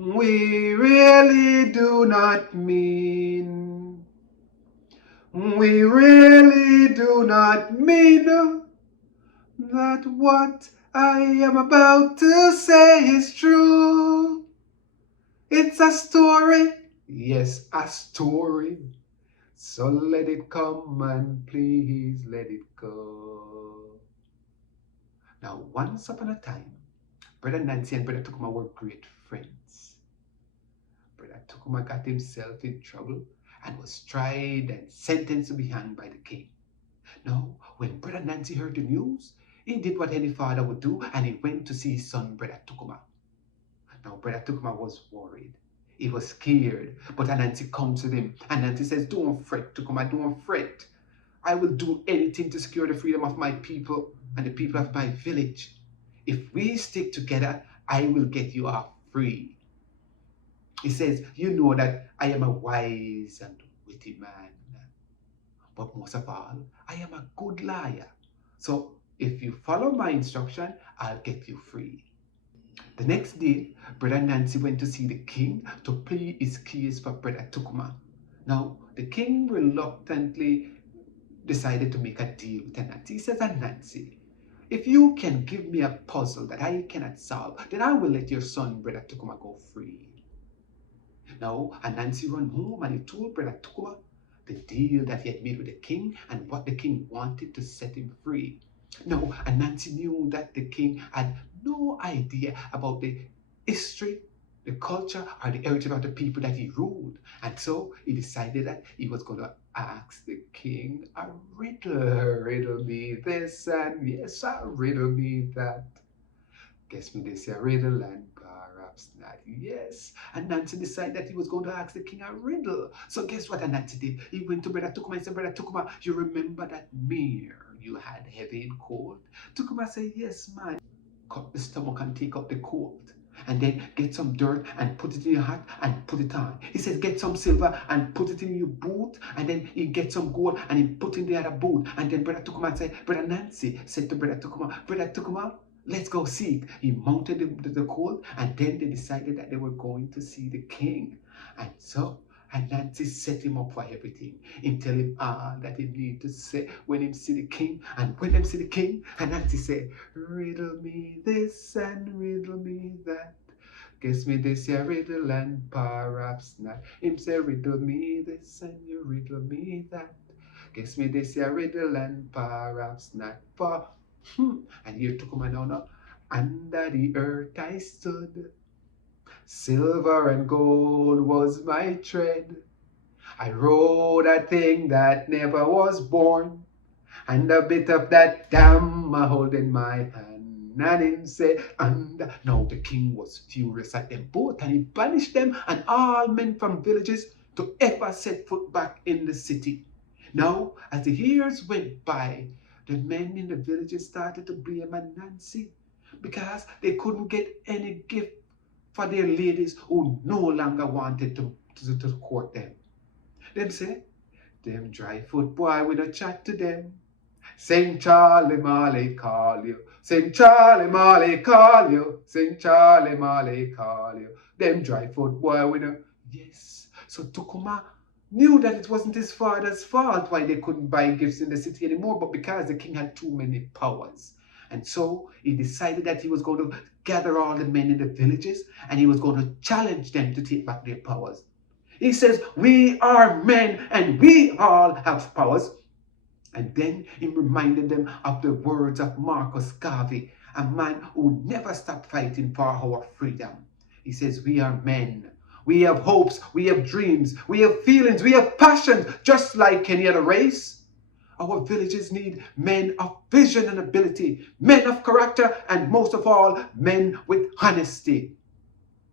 We really do not mean. We really do not mean that what I am about to say is true. It's a story, yes, a story. So let it come and please let it go. Now, once upon a time, Brother Nancy and Brother Tukuma were great friends. Brother Tukuma got himself in trouble and was tried and sentenced to be hanged by the king. Now, when Brother Nancy heard the news, he did what any father would do and he went to see his son, Brother Tukuma. Now, Brother Tukuma was worried. He was scared, but Anansi counseled him. Anansi says, "Don't fret, Tukuma, don't fret. I will do anything to secure the freedom of my people and the people of my village. If we stick together, I will get you off free." He says, "You know that I am a wise and witty man, but most of all, I am a good liar. So if you follow my instruction, I'll get you free." The next day, Brother Nancy went to see the king to plead his case for Brother Tukuma. Now, the king reluctantly decided to make a deal with Anansi. He says, "Anansi, if you can give me a puzzle that I cannot solve, then I will let your son, Brother Tukuma, go free." Now, Anansi ran home and he told Brother Tukuma the deal that he had made with the king and what the king wanted to set him free. Now, Anansi knew that the king had no idea about the history, the culture, or the heritage of the people that he ruled. And so he decided that he was going to ask the king a riddle. Riddle me this and yes, riddle me that. Guess me this a riddle and perhaps not. Yes, Anansi decided that he was going to ask the king a riddle. So guess what Anansi did? He went to Brother Tukuma and said, "Brother Tukuma, you remember that mare you had heavy and cold?" Tukuma said, "Yes, man." Cut the stomach and take up the cold. And then get some dirt and put it in your hat and put it on. He says, "Get some silver and put it in your boot." And then he get some gold and he put in the other boot. And then Brother Tukuma said, Brother Nancy said to Brother Tukuma, "Brother Tukuma, let's go see it." He mounted the colt and then they decided that they were going to see the king. And so Anansi set him up for everything. He tell him all that he need to say when him see the king. And when him see the king, Anansi said, "Riddle me this and riddle me that. Guess me this ya riddle and perhaps not." Him say, "Riddle me this and you riddle me that. Guess me this ya riddle and perhaps not." For and here took him now. "Under the earth I stood. Silver and gold was my trade. I rode a thing that never was born, and a bit of that dam I hold in my hand." And him said, "And now the king was furious at them both, and he banished them and all men from villages to ever set foot back in the city. Now, as the years went by, the men in the villages started to blame Anansi because they couldn't get any gift for their ladies who no longer wanted to court them. Them say, "Them dry foot boy, we don't chat to them. St. Charlie Marley call you. St. Charlie Marley call you. St. Charlie Marley call you. Them dry foot boy, we don't." Yes. So Tukuma knew that it wasn't his father's fault why they couldn't buy gifts in the city anymore, but because the king had too many powers. And so he decided that he was going to gather all the men in the villages and he was going to challenge them to take back their powers. He says, "We are men and we all have powers." And then he reminded them of the words of Marcus Garvey, a man who never stopped fighting for our freedom. He says, "We are men. We have hopes, we have dreams, we have feelings, we have passions, just like any other race. Our villages need men of vision and ability, men of character, and most of all, men with honesty.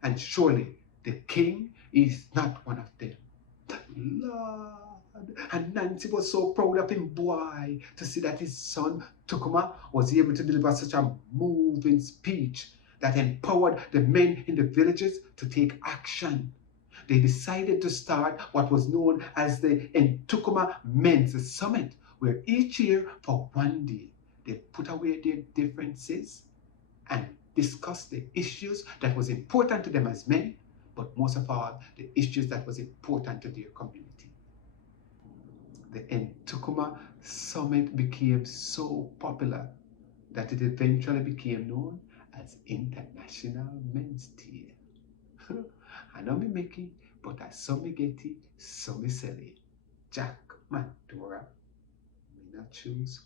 And surely the king is not one of them." Lord, and Nancy was so proud of him, boy, to see that his son Ntukuma was able to deliver such a moving speech that empowered the men in the villages to take action. They decided to start what was known as the Ntukuma Men's Summit, where each year for one day they put away their differences and discuss the issues that was important to them as men but most of all, the issues that was important to their community. The Ntukuma Summit became so popular that it eventually became known as International Men's Day. I know me make it, but I saw me get it, saw me sell it. Jack Mandora, me not choose